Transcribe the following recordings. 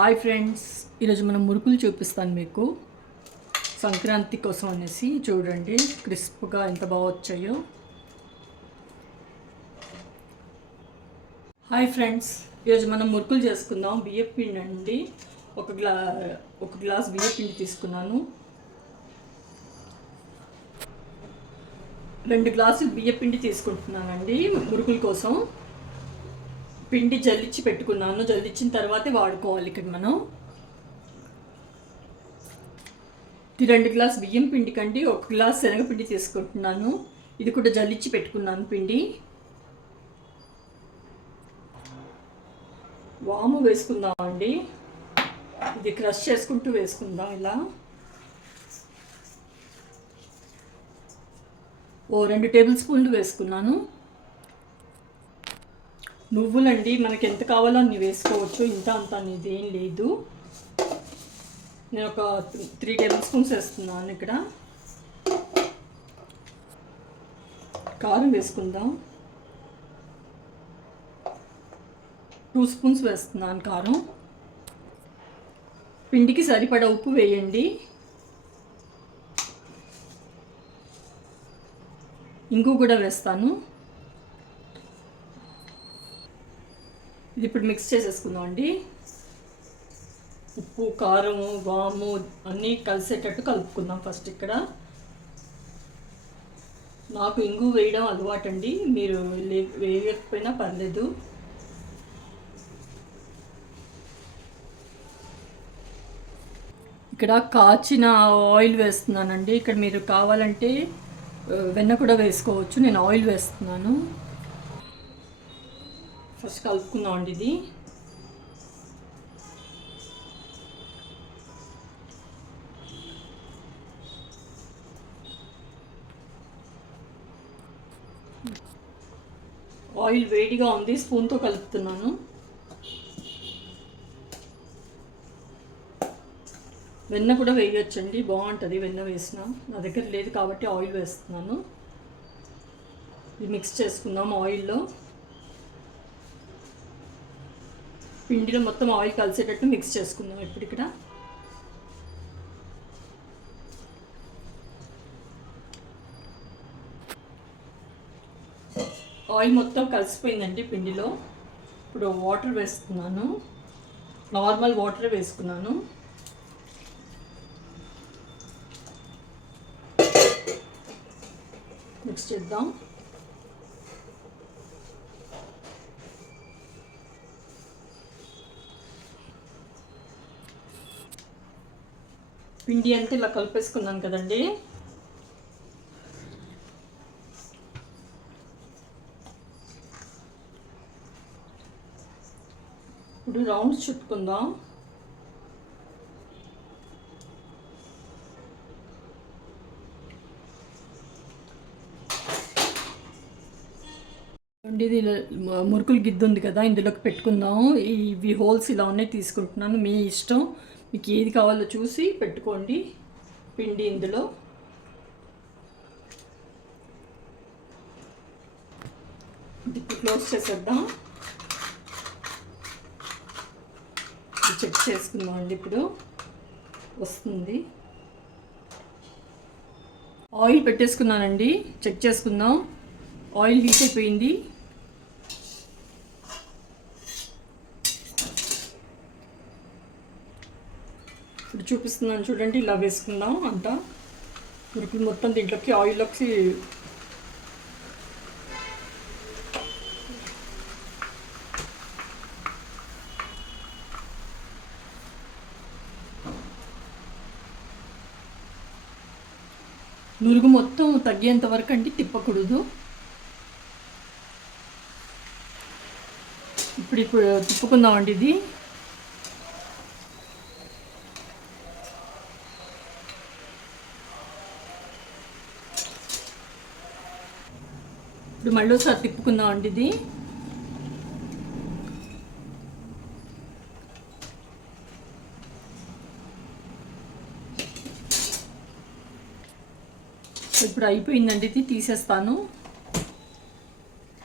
Hi friends. ఈరోజు మనం మురుకులు చూపిస్తాను మీకు. సంక్రాంతి కోసం అనేసి చూడండి క్రిస్ప్గా ఎంత బాగా వచ్చాయో. Hi friends. ఈరోజు మనం మురుకులు చేసుకుందాం. బియ్యపు పిండి అండి. ఒక గ్లా ఒక గ్లాస్ బియ్యం పిండి తీసుకున్నాను. రెండు గ్లాసులు బియ్యం పిండి తీసుకుంటున్నానండి మురుకుల కోసం. పిండి జల్లించి పెట్టుకున్నాను. జల్లిచ్చిన తర్వాతే వాడుకోవాలి ఇక్కడ మనం. ఇది రెండు గ్లాస్ బియ్యం పిండి కండి. ఒక గ్లాస్ శనగపిండి తీసుకుంటున్నాను. ఇది కూడా జల్లిచ్చి పెట్టుకున్నాను పిండి. వాము వేసుకుందాం అండి ఇది క్రష్ చేసుకుంటూ వేసుకుందాం ఇలా. ఓ రెండు టేబుల్ స్పూన్లు వేసుకున్నాను. నువ్వులండి మనకి ఎంత కావాలో అన్ని వేసుకోవచ్చు. ఇంత అంత అనేది ఏం లేదు. నేను ఒక త్రీ టేబుల్ స్పూన్స్ వేస్తున్నాను ఇక్కడ. కారం వేసుకుందాం. టూ స్పూన్స్ వేస్తున్నాను కారం. పిండికి సరిపడా ఉప్పు వేయండి. ఇంగు కూడా వేస్తాను. ఇది ఇప్పుడు మిక్స్ చేసేసుకుందాం అండి. ఉప్పు కారము వాము అన్నీ కలిసేటట్టు కలుపుకుందాం ఫస్ట్ ఇక్కడ. నాకు ఇంగు వేయడం అలవాటండి. మీరు లే- వేయకపోయినా పర్లేదు. ఇక్కడ కాచిన ఆయిల్ వేస్తున్నానండి. ఇక్కడ మీరు కావాలంటే వెన్న కూడా వేసుకోవచ్చు. నేను ఆయిల్ వేస్తున్నాను. ఫస్ట్ కలుపుకుందాం అండి ఇది. ఆయిల్ వేడిగా ఉంది స్పూన్తో కలుపుతున్నాను. వెన్న కూడా వేయొచ్చండి బాగుంటుంది వెన్న వేసిన. నా దగ్గర లేదు కాబట్టి ఆయిల్ వేస్తున్నాను. ఇది మిక్స్ చేసుకుందాం ఆయిల్లో. పిండిలో మొత్తం ఆయిల్ కలిసేటట్టు మిక్స్ చేసుకుందాం ఇప్పుడు ఇక్కడ ఆయిల్ మొత్తం కలిసిపోయిందండి పిండిలో. ఇప్పుడు వాటర్ వేస్తున్నాను. నార్మల్ వాటర్ వేసుకున్నాను. మిక్స్ చేద్దాం. పిండి అంటే ఇలా కలిపేసుకున్నాను కదండి. ఇప్పుడు రౌండ్స్ చుట్టుకుందాం. ఇది మురుకులు గిద్దు ఉంది కదా ఇందులోకి పెట్టుకుందాం. ఇవి హోల్స్ ఇలా ఉన్నాయి తీసుకుంటున్నాను. మీ ఇష్టం. మీకు ఏది కావాలో చూసి పెట్టుకోండి పిండి ఇందులో. క్లోజ్ చేసేద్దాం. చెక్ చేసుకుందాం అండి ఇప్పుడు. వస్తుంది. ఆయిల్ పెట్టేసుకున్నానండి. చెక్ చేసుకుందాం. ఆయిల్ హీట్ అయిపోయింది. ఇప్పుడు చూపిస్తున్నాను చూడండి ఇలా వేసుకుందాం అంతా ఇప్పుడు మొత్తం దీంట్లోకి ఆయిల్లోకి నురుగు మొత్తం తగ్గేంత వరకు అండి తిప్పకూడదు. ఇప్పుడు ఇప్పుడు తిప్పుకుందామండి ఇది. ఇప్పుడు మళ్ళీ ఒకసారి తిప్పుకుందామండి ఇది. ఇప్పుడు అయిపోయిందండి ఇది తీసేస్తాను.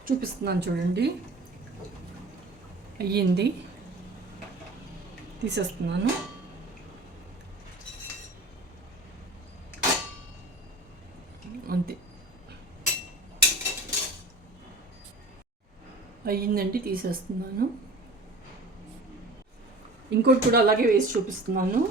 చూపిస్తున్నాను చూడండి. అయ్యింది. తీసేస్తున్నాను. అంతే. అయ్యిందండి తీసేస్తున్నాను. ఇంకోటి కూడా అలాగే వేసి చూపిస్తున్నాను.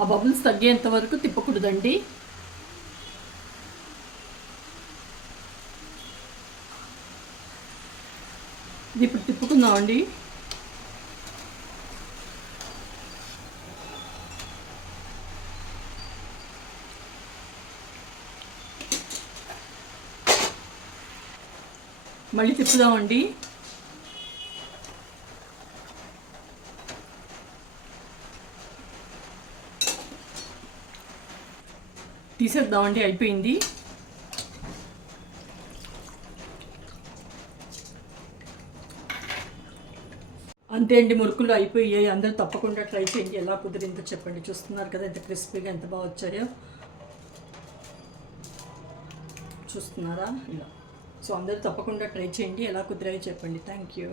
ఆ బబుల్స్ తగ్గేంత వరకు తిప్పకూడదండి. ఇది ఇప్పుడు తిప్పుకుందామండి. మళ్ళీ తిప్పుదామండి. తీసేద్దామండి అయిపోయింది. అంతే అండి మురుకులు అయిపోయాయి. అందరూ తప్పకుండా ట్రై చేయండి. ఎలా కుదిరిందో చెప్పండి. చూస్తున్నారు కదా ఎంత క్రిస్పీగా ఎంత బాగా వచ్చాయో. చూస్తున్నారా? ఇలా. సో అందరూ తప్పకుండా ట్రై చేయండి. ఎలా కుదిరాయో చెప్పండి. Thank you